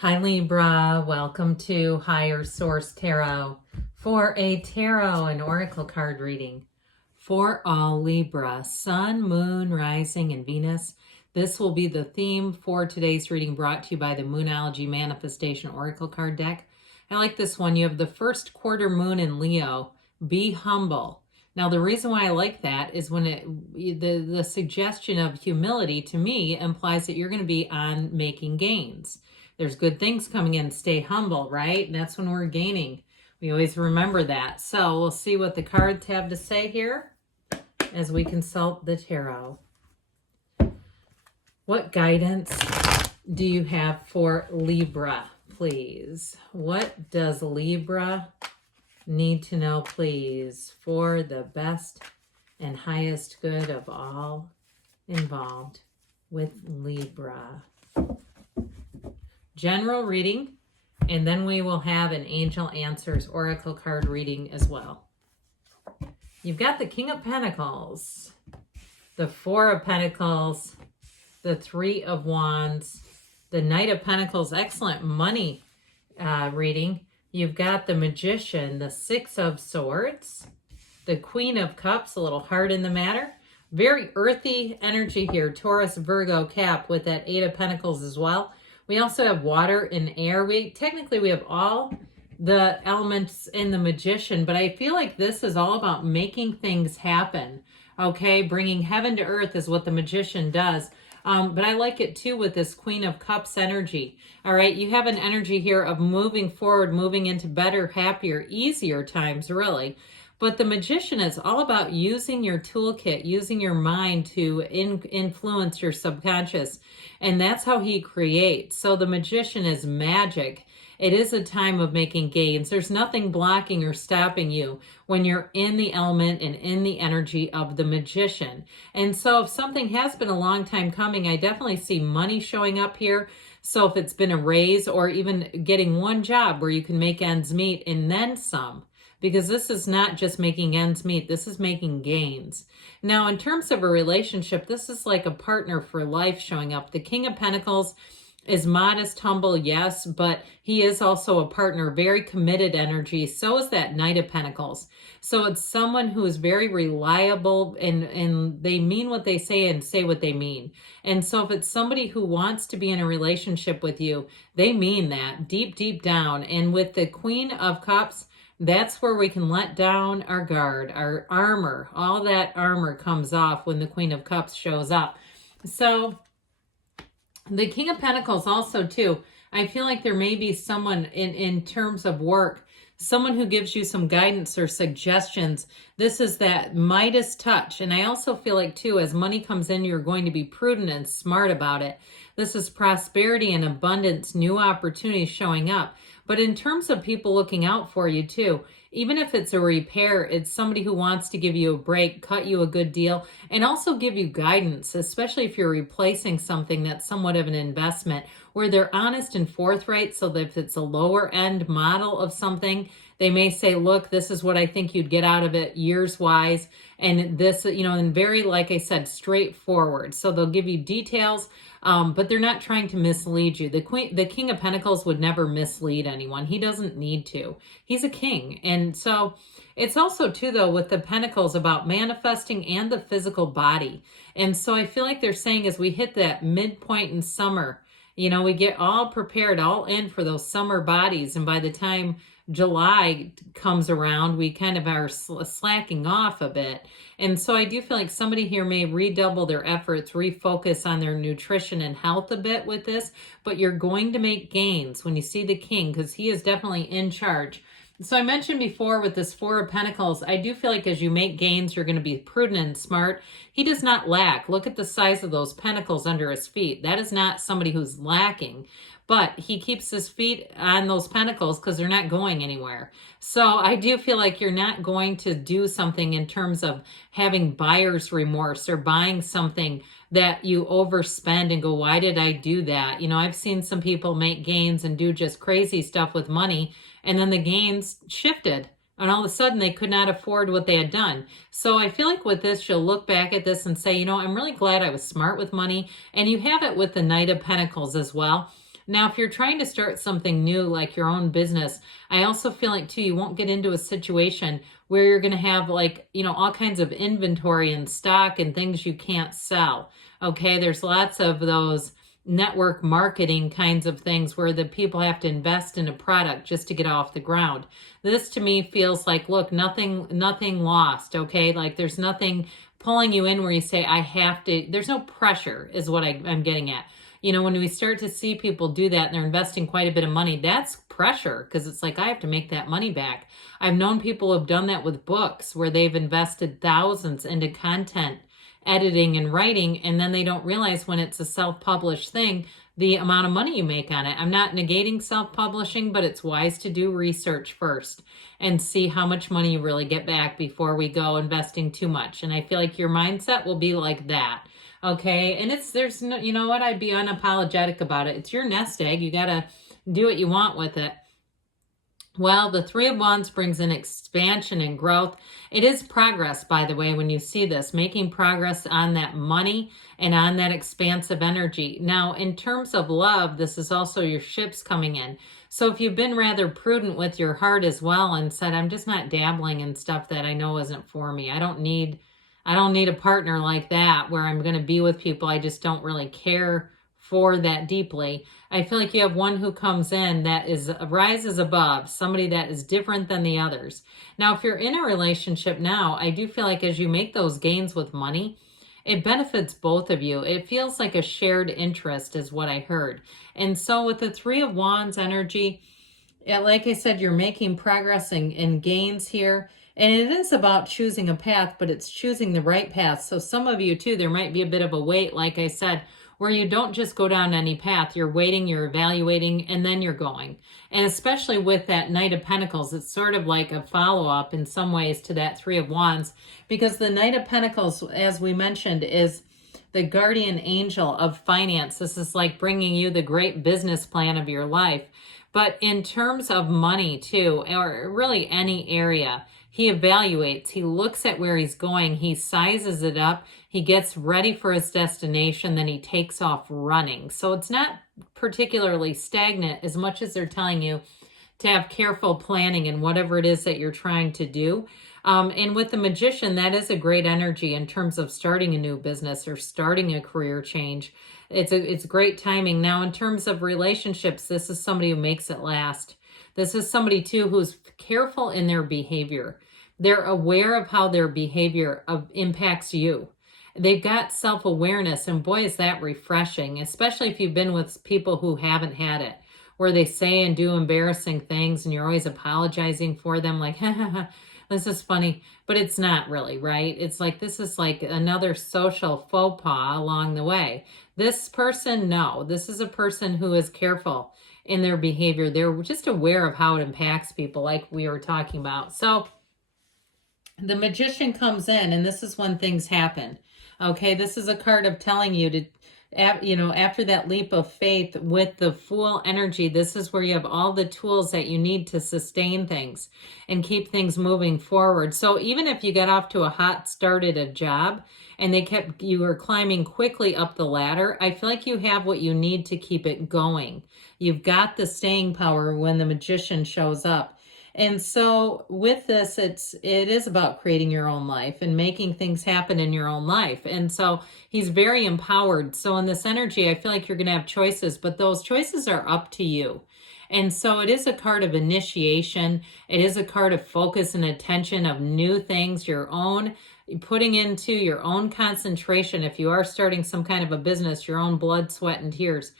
Hi Libra, welcome to Higher Source Tarot for a tarot and oracle card reading for all Libra, Sun, Moon, Rising, and Venus. This will be the theme for today's reading, brought to you by the Moonology Manifestation Oracle card deck. I like this one. You have the first quarter moon in Leo. Be humble. Now, the reason why I like that is when the suggestion of humility to me implies that you're going to be on making gains. There's good things coming in. Stay humble, right? And that's when we're gaining. We always remember that. So we'll see what the cards have to say here as we consult the tarot. What guidance do you have for Libra, please? What does Libra need to know, please, for the best and highest good of all involved with Libra? General reading, and then we will have an Angel Answers Oracle card reading as well. You've got the King of Pentacles, the Four of Pentacles, the Three of Wands, the Knight of Pentacles, excellent money reading. You've got the Magician, the Six of Swords, the Queen of Cups, a little hard in the matter. Very earthy energy here, Taurus, Virgo, Cap, with that Eight of Pentacles as well. We also have water and air. We have all the elements in the Magician, but I feel like this is all about making things happen, okay? Bringing heaven to earth is what the Magician does. But I like it too with this Queen of Cups energy. All right, you have an energy here of moving forward, moving into better, happier, easier times, really. But the Magician is all about using your toolkit, using your mind to influence your subconscious. And that's how he creates. So the Magician is magic. It is a time of making gains. There's nothing blocking or stopping you when you're in the element and in the energy of the Magician. And so if something has been a long time coming, I definitely see money showing up here. So if it's been a raise or even getting one job where you can make ends meet and then some, because this is not just making ends meet, this is making gains. Now, in terms of a relationship, this is like a partner for life showing up. The King of Pentacles is modest, humble, yes, but he is also a partner, very committed energy. So is that Knight of Pentacles. So it's someone who is very reliable and they mean what they say and say what they mean. And so if it's somebody who wants to be in a relationship with you, they mean that deep, deep down. And with the Queen of Cups, that's where we can let down our guard, our armor. All that armor comes off when the Queen of Cups shows up. So the King of Pentacles also too, I feel like there may be someone in terms of work, someone who gives you some guidance or suggestions. This is that Midas touch. And I also feel like too, as money comes in, you're going to be prudent and smart about it. This is prosperity and abundance, new opportunities showing up. But in terms of people looking out for you too, even if it's a repair, it's somebody who wants to give you a break, cut you a good deal, and also give you guidance, especially if you're replacing something that's somewhat of an investment, where they're honest and forthright. So that if it's a lower end model of something, they may say, look, this is what I think you'd get out of it years wise. And this, and very, like I said, straightforward. So they'll give you details, but they're not trying to mislead you. The King of Pentacles would never mislead anyone. He doesn't need to. He's a king. And so it's also too, though, with the Pentacles about manifesting and the physical body. And so I feel like they're saying as we hit that midpoint in summer, we get all prepared, all in for those summer bodies. And by the time July comes around, we kind of are slacking off a bit. And so I do feel like somebody here may redouble their efforts, refocus on their nutrition and health a bit with this, but you're going to make gains when you see the King, because he is definitely in charge. So I mentioned before with this Four of Pentacles, I do feel like as you make gains, you're going to be prudent and smart. He does not lack. Look at the size of those pentacles under his feet. That is not somebody who's lacking, but he keeps his feet on those pentacles because they're not going anywhere. So I do feel like you're not going to do something in terms of having buyer's remorse or buying something that you overspend and go, why did I do that? I've seen some people make gains and do just crazy stuff with money, and then the gains shifted and all of a sudden they could not afford what they had done. So I feel like with this, you'll look back at this and say, I'm really glad I was smart with money. And you have it with the Knight of Pentacles as well. Now, if you're trying to start something new, like your own business, I also feel like too, you won't get into a situation where you're going to have like, all kinds of inventory and stock and things you can't sell. Okay. There's lots of those network marketing kinds of things where the people have to invest in a product just to get off the ground. This to me feels like, look, nothing lost. Okay. Like there's nothing pulling you in where you say, I have to, there's no pressure is what I'm getting at. When we start to see people do that and they're investing quite a bit of money, that's pressure because it's like, I have to make that money back. I've known people who have done that with books where they've invested thousands into content editing and writing, and then they don't realize when it's a self-published thing, the amount of money you make on it. I'm not negating self-publishing, but it's wise to do research first and see how much money you really get back before we go investing too much. And I feel like your mindset will be like that. Okay. And there's no, you know what? I'd be unapologetic about it. It's your nest egg. You got to do what you want with it. Well, the Three of Wands brings in expansion and growth. It is progress, by the way, when you see this, making progress on that money and on that expansive energy. Now, in terms of love, this is also your ships coming in. So if you've been rather prudent with your heart as well and said, I'm just not dabbling in stuff that I know isn't for me. I don't need a partner like that where I'm going to be with people I just don't really care for that deeply. I feel like you have one who comes in that rises above, somebody that is different than the others. Now, if you're in a relationship now, I do feel like as you make those gains with money, it benefits both of you. It feels like a shared interest is what I heard. And so with the Three of Wands energy, like I said, you're making progress and gains here. And it is about choosing a path, but it's choosing the right path. So some of you too, there might be a bit of a wait, like I said, where you don't just go down any path. You're waiting, you're evaluating, and then you're going. And especially with that Knight of Pentacles, it's sort of like a follow-up in some ways to that Three of Wands, because the Knight of Pentacles, as we mentioned, is the guardian angel of finance. This is like bringing you the great business plan of your life. But in terms of money too, or really any area, he evaluates, he looks at where he's going, he sizes it up, he gets ready for his destination, then he takes off running. So it's not particularly stagnant as much as they're telling you to have careful planning in whatever it is that you're trying to do. And with the Magician, that is a great energy in terms of starting a new business or starting a career change. It's great timing. Now, in terms of relationships, this is somebody who makes it last. This is somebody too who's careful in their behavior. They're aware of how their behavior impacts you. They've got self-awareness, and boy, is that refreshing, especially if you've been with people who haven't had it, where they say and do embarrassing things and you're always apologizing for them like, this is funny, but it's not really, right? It's like, this is like another social faux pas along the way. This person, no, this is a person who is careful in their behavior. They're just aware of how it impacts people, like we were talking about. So the Magician comes in, and this is when things happen. Okay, this is a card of telling you to, after that leap of faith with the Fool energy, this is where you have all the tools that you need to sustain things and keep things moving forward. So even if you got off to a hot start at a job and you were climbing quickly up the ladder, I feel like you have what you need to keep it going. You've got the staying power when the Magician shows up. And so with this, it is about creating your own life and making things happen in your own life. And so he's very empowered. So in this energy, I feel like you're going to have choices, but those choices are up to you. And so it is a card of initiation. It is a card of focus and attention of new things, your own, putting into your own concentration. If you are starting some kind of a business, your own blood, sweat, and tears.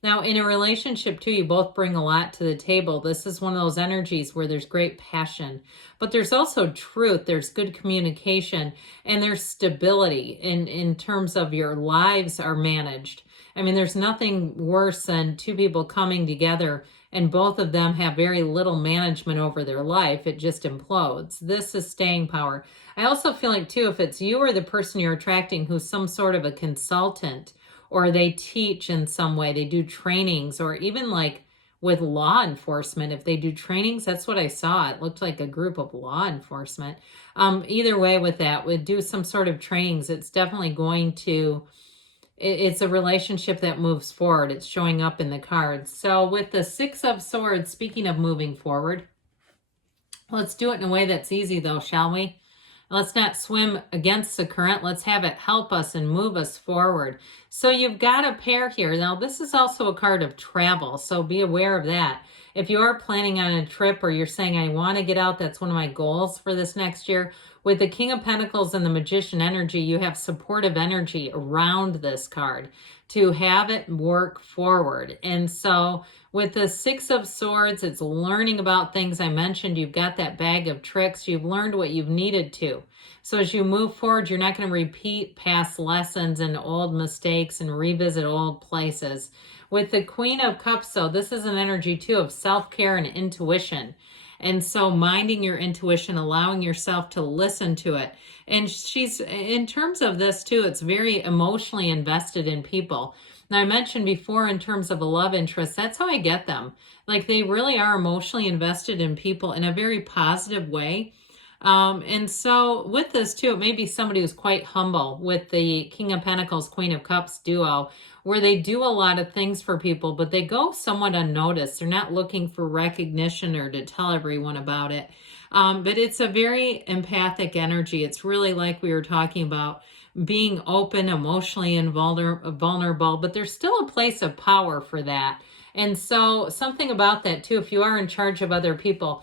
Now, in a relationship, too, you both bring a lot to the table. This is one of those energies where there's great passion, but there's also truth, there's good communication, and there's stability in terms of your lives are managed. I mean, there's nothing worse than two people coming together and both of them have very little management over their life. It just implodes. This is staying power. I also feel like, too, if it's you or the person you're attracting who's some sort of a consultant, or they teach in some way, they do trainings, or even like with law enforcement, if they do trainings, that's what I saw. It looked like a group of law enforcement. Either way with that, would do some sort of trainings. It's definitely going to it's a relationship that moves forward. It's showing up in the cards. So with the Six of Swords, speaking of moving forward, let's do it in a way that's easy though, shall we? Let's not swim against the current. Let's have it help us and move us forward. So you've got a pair here. Now, this is also a card of travel, so be aware of that. If you are planning on a trip or you're saying, I want to get out, that's one of my goals for this next year. With the King of Pentacles and the Magician energy, you have supportive energy around this card to have it work forward. And so with the Six of Swords, it's learning about things I mentioned. You've got that bag of tricks. You've learned what you've needed to. So as you move forward, you're not going to repeat past lessons and old mistakes and revisit old places. With the Queen of Cups, though, this is an energy too of self-care and intuition. And so minding your intuition, allowing yourself to listen to it. And she's, in terms of this too, it's very emotionally invested in people. Now, I mentioned before in terms of a love interest, that's how I get them. Like, they really are emotionally invested in people in a very positive way. And so with this too, it may be somebody who's quite humble with the King of Pentacles, Queen of Cups duo, where they do a lot of things for people, but they go somewhat unnoticed. They're not looking for recognition or to tell everyone about it. But it's a very empathic energy. It's really like we were talking about, being open, emotionally and vulnerable, but there's still a place of power for that. And so something about that too, if you are in charge of other people,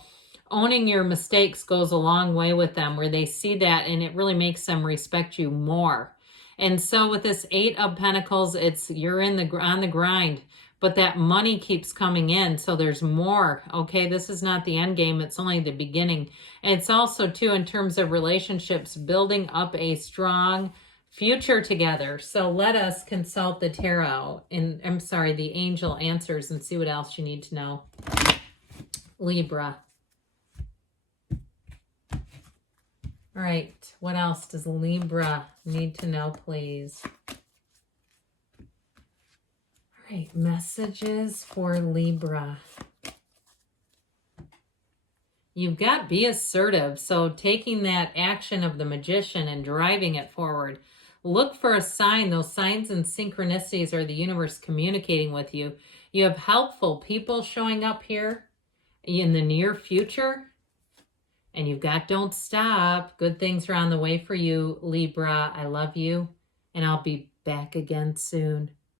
owning your mistakes goes a long way with them, where they see that and it really makes them respect you more. And so with this Eight of Pentacles, it's you're on the grind, but that money keeps coming in, so there's more. Okay, this is not the end game, it's only the beginning. And it's also too, in terms of relationships, building up a strong future together. So let us consult the tarot, and the angel answers, and see what else you need to know. Libra. All right, what else does Libra need to know, please? All right, messages for Libra. You've got be assertive, so taking that action of the Magician and driving it forward. Look for a sign. Those signs and synchronicities are the universe communicating with you. You have helpful people showing up here in the near future. And you've got don't stop. Good things are on the way for you, Libra. I love you, and I'll be back again soon.